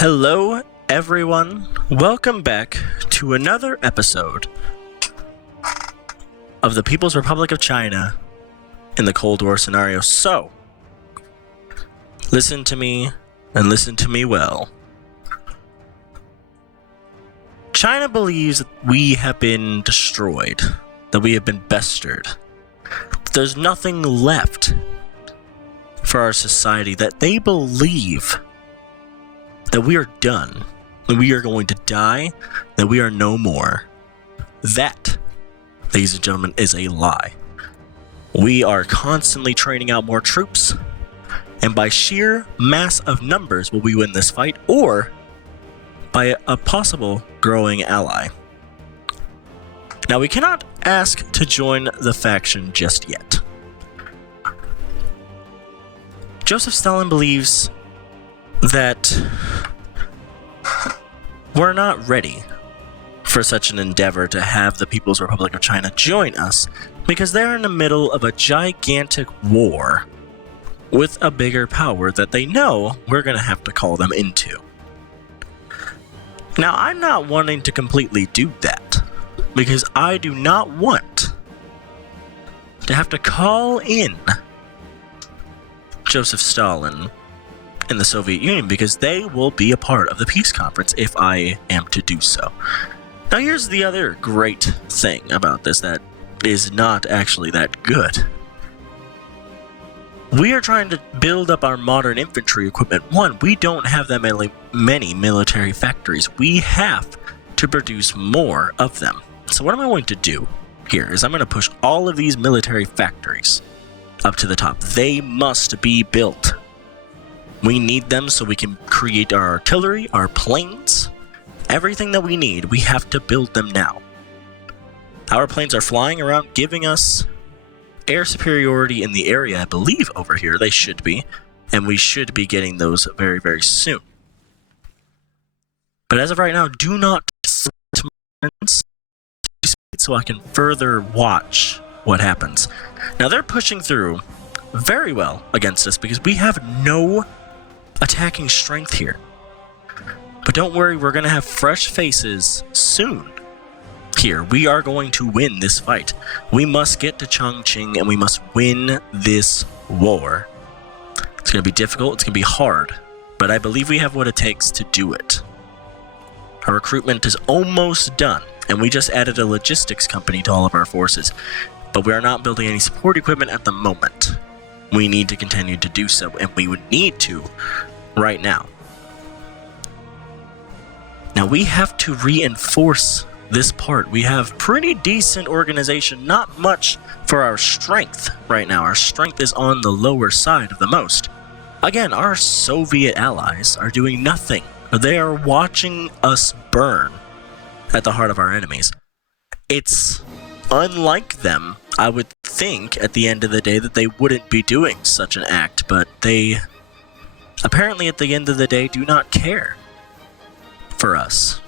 Hello, everyone. Welcome back to another episode of the People's Republic of China in the Cold War scenario. So, listen to me, and listen to me well. China believes that we have been destroyed, that we have been bested. There's nothing left for our society, that they believe that we are done, that we are going to die, that we are no more. That, ladies and gentlemen, is a lie. We are constantly training out more troops, and by sheer mass of numbers will we win this fight, or by a possible growing ally. Now, we cannot ask to join the faction just yet. Joseph Stalin believes that we're not ready for such an endeavor to have the People's Republic of China join us because they're in the middle of a gigantic war with a bigger power that they know we're going to have to call them into. Now, I'm not wanting to completely do that because I do not want to have to call in Joseph Stalin in the Soviet Union because they will be a part of the peace conference if I am to do so. Now, here's the other great thing about this that is not actually that good. We are trying to build up our modern infantry equipment. One, we don't have that many military factories. We have to produce more of them. So what am I going to do here is I'm going to push all of these military factories up to the top. They must be built. We need them so we can create our artillery, our planes, everything that we need. We have to build them now. Our planes are flying around, giving us air superiority in the area, I believe over here. They should be, and we should be getting those very, very soon. But as of right now, do not so I can further watch what happens. Now, they're pushing through very well against us because we have no attacking strength here. But don't worry, we're going to have fresh faces soon. Here, we are going to win this fight. We must get to Chongqing and we must win this war. It's going to be difficult, it's going to be hard, but I believe we have what it takes to do it. Our recruitment is almost done, and we just added a logistics company to all of our forces, but we are not building any support equipment at the moment. We need to continue to do so, and we would need to right now. Now, we have to reinforce this part. We have pretty decent organization, not much for our strength right now. Our strength is on the lower side of the most. Again, our Soviet allies are doing nothing. They are watching us burn at the heart of our enemies. It's unlike them. I would think at the end of the day that they wouldn't be doing such an act, but they apparently at the end of the day do not care for us.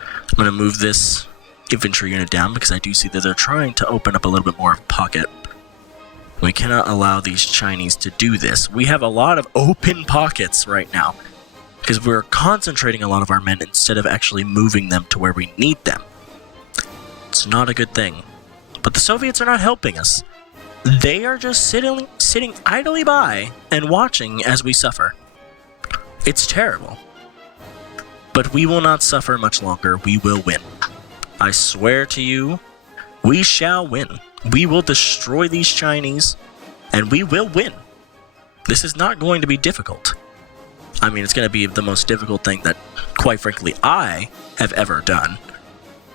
I'm going to move this infantry unit down because I do see that they're trying to open up a little bit more of a pocket. We cannot allow these Chinese to do this. We have a lot of open pockets right now because we're concentrating a lot of our men instead of actually moving them to where we need them. It's not a good thing. But the Soviets are not helping us. They are just sitting idly by and watching as we suffer. It's terrible. But we will not suffer much longer. We will win. I swear to you, we shall win. We will destroy these Chinese, and we will win. This is not going to be difficult. I mean, it's going to be the most difficult thing that, quite frankly, I have ever done.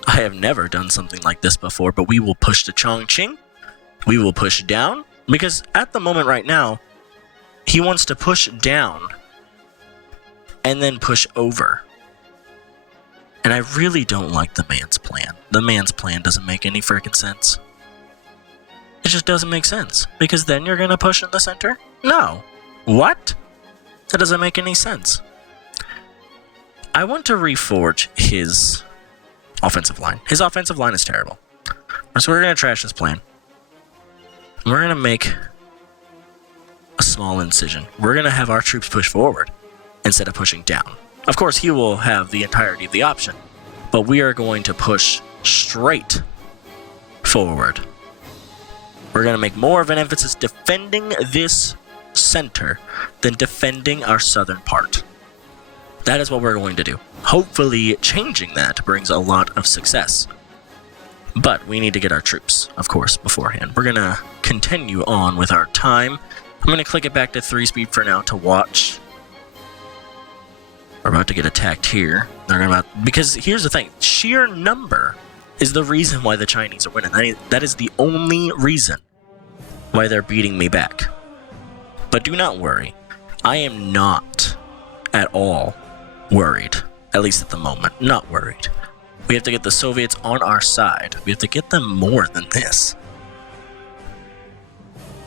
I have never done something like this before, but we will push to Chongqing. We will push down, because at the moment right now, he wants to push down and then push over. And I really don't like the man's plan. The man's plan doesn't make any freaking sense. It just doesn't make sense, because then you're going to push in the center? No. What? That doesn't make any sense. I want to reforge his offensive line. His offensive line is terrible. So we're going to trash this plan. We're going to make a small incision. We're going to have our troops push forward instead of pushing down. Of course, he will have the entirety of the option, but we are going to push straight forward. We're going to make more of an emphasis defending this center than defending our southern part. That is what we're going to do. Hopefully, changing that brings a lot of success. But we need to get our troops, of course, beforehand. We're going to continue on with our time. I'm going to click it back to 3-speed for now to watch. We're about to get attacked here. Because here's the thing. Sheer number is the reason why the Chinese are winning. That is the only reason why they're beating me back. But do not worry. I am not at all worried. At least at the moment. Not worried. We have to get the Soviets on our side. We have to get them more than this.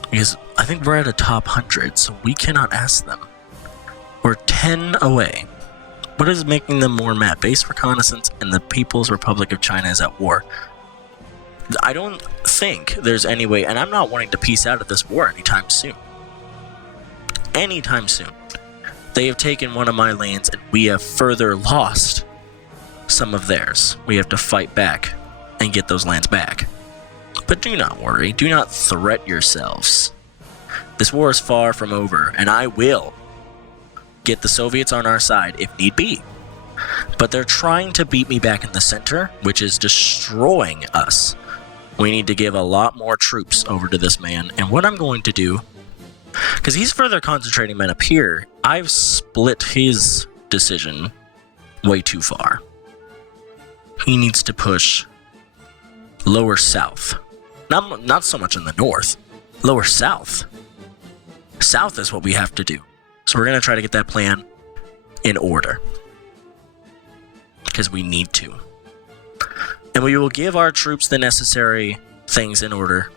Because I think we're at a top 100, so we cannot ask them. We're 10 away. What is making them more mad? Base reconnaissance and the People's Republic of China is at war. I don't think there's any way, and I'm not wanting to peace out of this war anytime soon. Anytime soon. They have taken one of my lands, and we have further lost some of theirs. We have to fight back and get those lands back. But do not worry. Do not threat yourselves. This war is far from over, and I will get the Soviets on our side if need be. But they're trying to beat me back in the center, which is destroying us. We need to give a lot more troops over to this man, and what I'm going to do, because he's further concentrating men up here, I've split his decision way too far. He needs to push lower south. Not so much in the north. Lower south. South is what we have to do. So we're going to try to get that plan in order. Because we need to. And we will give our troops the necessary things in order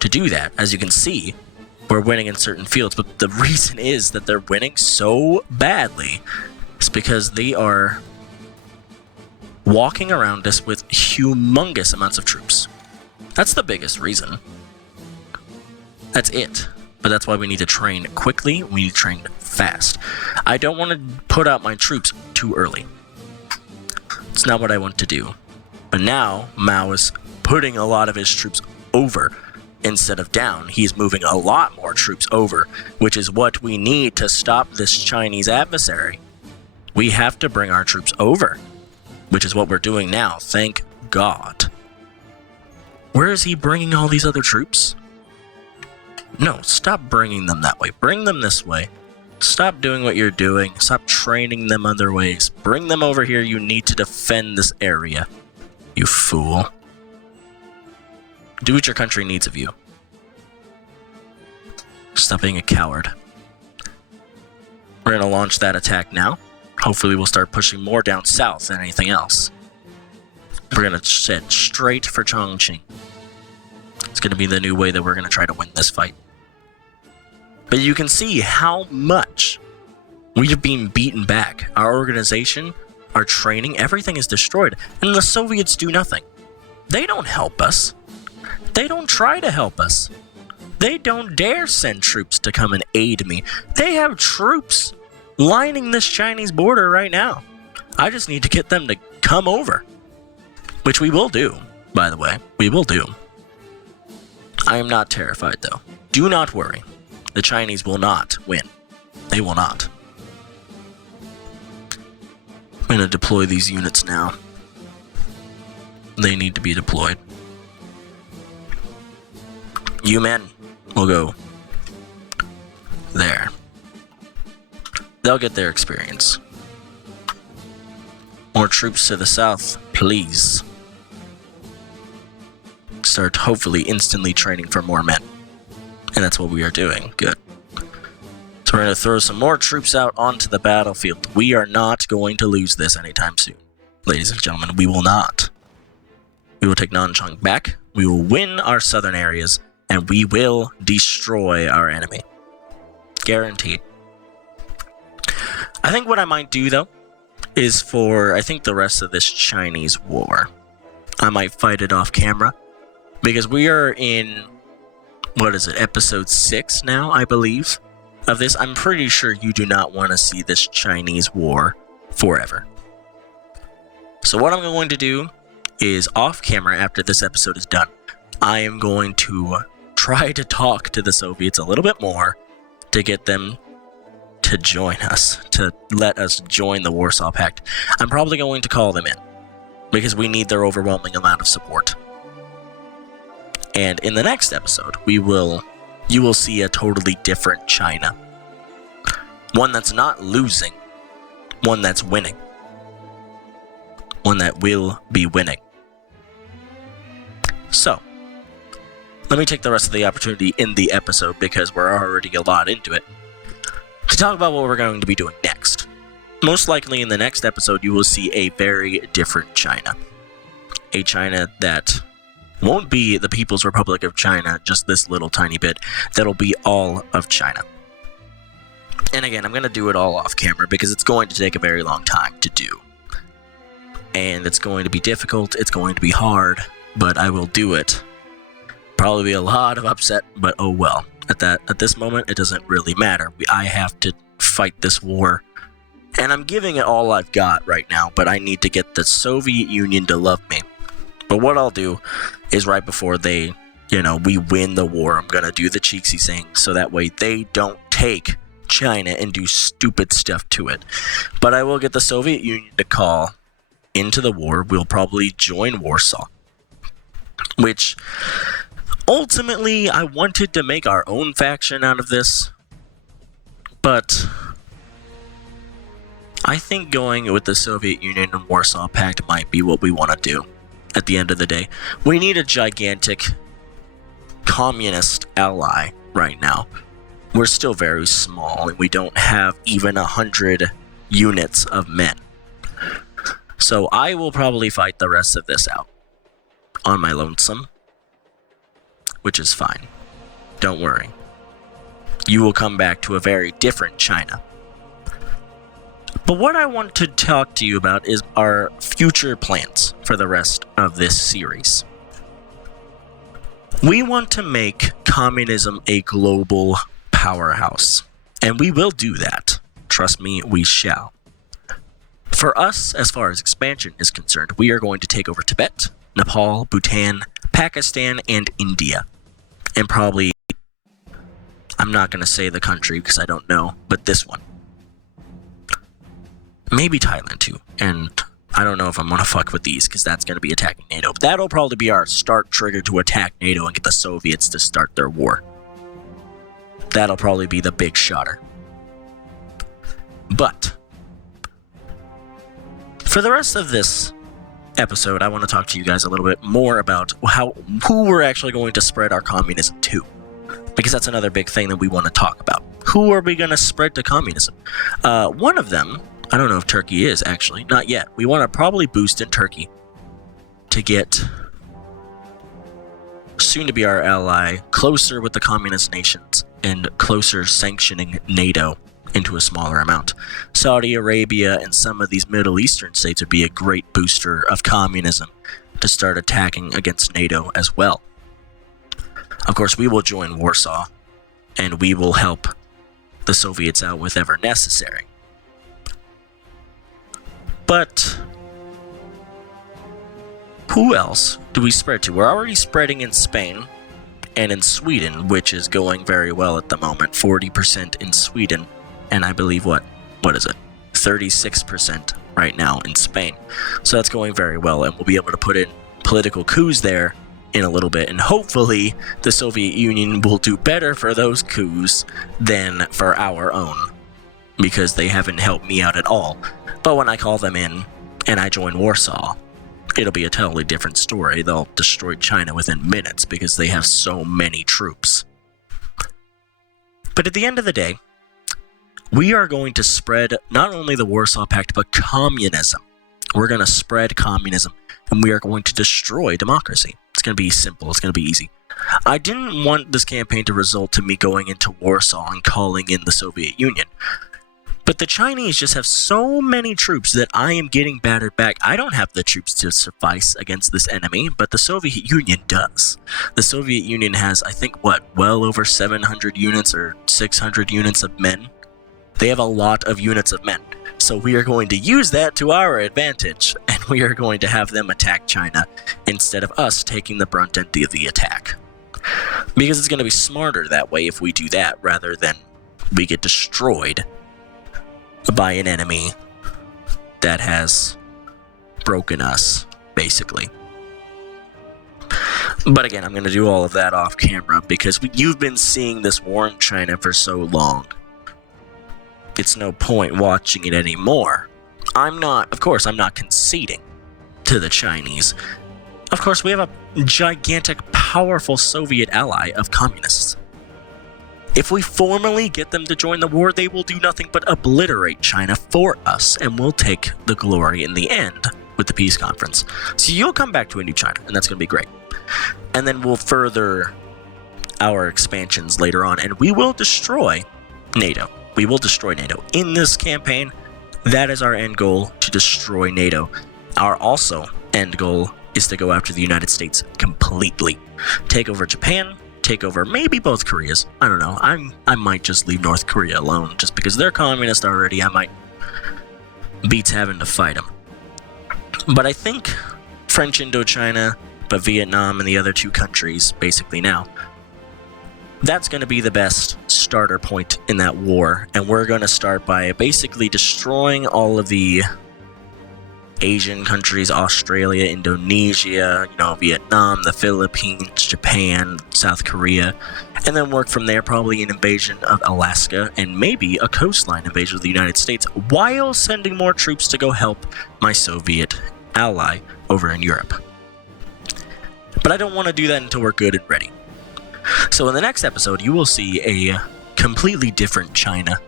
to do that. As you can see, we're winning in certain fields. But the reason is that they're winning so badly is because they are walking around us with humongous amounts of troops. That's the biggest reason. That's it. But that's why we need to train quickly. We need to train fast. I don't want to put out my troops too early. It's not what I want to do. But now, Mao is putting a lot of his troops over instead of down. He's moving a lot more troops over, which is what we need to stop this Chinese adversary. We have to bring our troops over, which is what we're doing now, thank God. Where is he bringing all these other troops? No, stop bringing them that way. Bring them this way. Stop doing what you're doing. Stop training them other ways. Bring them over here. You need to defend this area. You fool. Do what your country needs of you. Stop being a coward. We're going to launch that attack now. Hopefully we'll start pushing more down south than anything else. We're going to head straight for Chongqing. It's going to be the new way that we're going to try to win this fight. But you can see how much we've been beaten back. Our organization, our training, everything is destroyed. And the Soviets do nothing. They don't help us. They don't try to help us. They don't dare send troops to come and aid me. They have troops lining this Chinese border right now. I just need to get them to come over. Which we will do, by the way. We will do. I am not terrified, though. Do not worry. The Chinese will not win. They will not. I'm going to deploy these units now. They need to be deployed. You men will go there. They'll get their experience. More troops to the south, please. Start hopefully instantly training for more men. And that's what we are doing. Good. So we're going to throw some more troops out onto the battlefield. We are not going to lose this anytime soon. Ladies and gentlemen, we will not. We will take Nanchang back. We will win our southern areas. And we will destroy our enemy. Guaranteed. I think what I might do, though, is for, I think, the rest of this Chinese war. I might fight it off camera. Because we are in, what is it, episode 6 now, I believe, of this. I'm pretty sure you do not want to see this Chinese war forever. So what I'm going to do is off camera after this episode is done, I am going to try to talk to the Soviets a little bit more to get them to join us, to let us join the Warsaw Pact. I'm probably going to call them in because we need their overwhelming amount of support. And in the next episode, you will see a totally different China. One that's not losing, one that's winning. One that will be winning. So, let me take the rest of the opportunity in the episode, because we're already a lot into it, to talk about what we're going to be doing next. Most likely in the next episode, you will see a very different China. A China that won't be the People's Republic of China, just this little tiny bit. That'll be all of China. And again, I'm going to do it all off camera, because it's going to take a very long time to do. And it's going to be difficult, it's going to be hard, but I will do it. Probably be a lot of upset, but oh well. At this moment, it doesn't really matter. I have to fight this war, and I'm giving it all I've got right now, but I need to get the Soviet Union to love me. But what I'll do is right before we win the war, I'm gonna do the cheeksy thing, so that way they don't take China and do stupid stuff to it. But I will get the Soviet Union to call into the war. We'll probably join Warsaw, which ultimately I wanted to make our own faction out of this, but I think going with the Soviet Union and Warsaw Pact might be what we want to do at the end of the day. We need a gigantic communist ally right now. We're still very small, and we don't have even 100 units of men. So I will probably fight the rest of this out on my lonesome, which is fine. Don't worry. You will come back to a very different China. But what I want to talk to you about is our future plans for the rest of this series. We want to make communism a global powerhouse, and we will do that. Trust me, we shall. For us, as far as expansion is concerned, we are going to take over Tibet, Nepal, Bhutan, Pakistan, and India. And probably, I'm not going to say the country because I don't know, but this one. Maybe Thailand too. And I don't know if I'm going to fuck with these because that's going to be attacking NATO. But that'll probably be our start trigger to attack NATO and get the Soviets to start their war. That'll probably be the big shotter. But for the rest of this episode, I want to talk to you guys a little bit more about who we're actually going to spread our communism to. Because that's another big thing that we want to talk about. Who are we going to spread to communism? One of them, I don't know if Turkey is actually, not yet. We want to probably boost in Turkey to get soon to be our ally closer with the communist nations and closer sanctioning NATO into a smaller amount. Saudi Arabia and some of these Middle Eastern states would be a great booster of communism to start attacking against NATO as well. Of course, we will join Warsaw, and we will help the Soviets out with ever necessary. But who else do we spread to? We're already spreading in Spain and in Sweden, which is going very well at the moment. 40% in Sweden. And I believe, what is it? 36% right now in Spain. So that's going very well, and we'll be able to put in political coups there in a little bit. And hopefully the Soviet Union will do better for those coups than for our own, because they haven't helped me out at all. But when I call them in and I join Warsaw, it'll be a totally different story. They'll destroy China within minutes because they have so many troops. But at the end of the day, we are going to spread not only the Warsaw Pact, but communism. We're going to spread communism, and we are going to destroy democracy. It's going to be simple. It's going to be easy. I didn't want this campaign to result to me going into Warsaw and calling in the Soviet Union. But the Chinese just have so many troops that I am getting battered back. I don't have the troops to suffice against this enemy, but the Soviet Union does. The Soviet Union has, I think, well over 700 units or 600 units of men. They have a lot of units of men. So we are going to use that to our advantage, and we are going to have them attack China instead of us taking the brunt end of the attack. Because it's going to be smarter that way if we do that, rather than we get destroyed by an enemy that has broken us, basically. But again, I'm going to do all of that off camera, because you've been seeing this war in China for so long. It's no point watching it anymore. I'm not conceding to the Chinese. Of course, we have a gigantic, powerful Soviet ally of communists. If we formally get them to join the war, they will do nothing but obliterate China for us, and we'll take the glory in the end with the peace conference. So you'll come back to a new China, and that's going to be great. And then we'll further our expansions later on, and we will destroy NATO. We will destroy NATO. In this campaign, that is our end goal, to destroy NATO. Our also end goal is to go after the United States completely. Take over Japan, take over maybe both Koreas. I don't know. I might just leave North Korea alone, just because they're communist already. I might beats having to fight them. But I think French Indochina, but Vietnam and the other two countries, basically now, that's going to be the best starter point in that war, and we're going to start by basically destroying all of the Asian countries, Australia, Indonesia, Vietnam, the Philippines, Japan, South Korea, and then work from there, probably an invasion of Alaska, and maybe a coastline invasion of the United States, while sending more troops to go help my Soviet ally over in Europe. But I don't want to do that until we're good and ready. So in the next episode, you will see a completely different China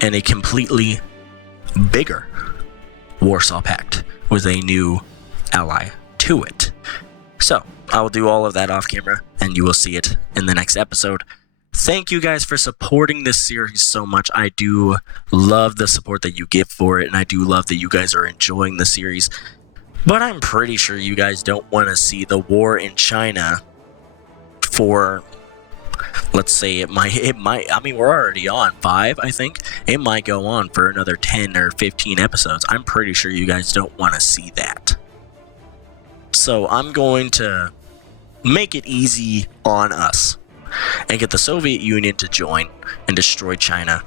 and a completely bigger Warsaw Pact with a new ally to it. So I will do all of that off camera, and you will see it in the next episode. Thank you guys for supporting this series so much. I do love the support that you give for it, and I do love that you guys are enjoying the series. But I'm pretty sure you guys don't want to see the war in China for, let's say, it might, I mean, we're already on 5, I think. It might go on for another 10 or 15 episodes. I'm pretty sure you guys don't want to see that. So I'm going to make it easy on us and get the Soviet Union to join and destroy China.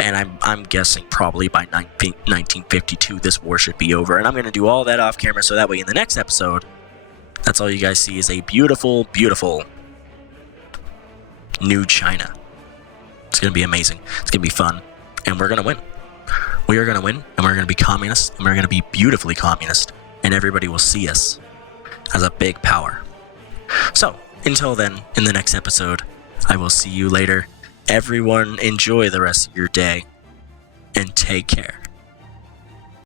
And I'm guessing probably by 1952 this war should be over. And I'm going to do all that off camera, so that way in the next episode, that's all you guys see is a beautiful, beautiful new China. It's going to be amazing. It's going to be fun. And we're going to win. We are going to win, and we're going to be communist, and we're going to be beautifully communist. And everybody will see us as a big power. So, until then, in the next episode, I will see you later. Everyone, enjoy the rest of your day, and take care.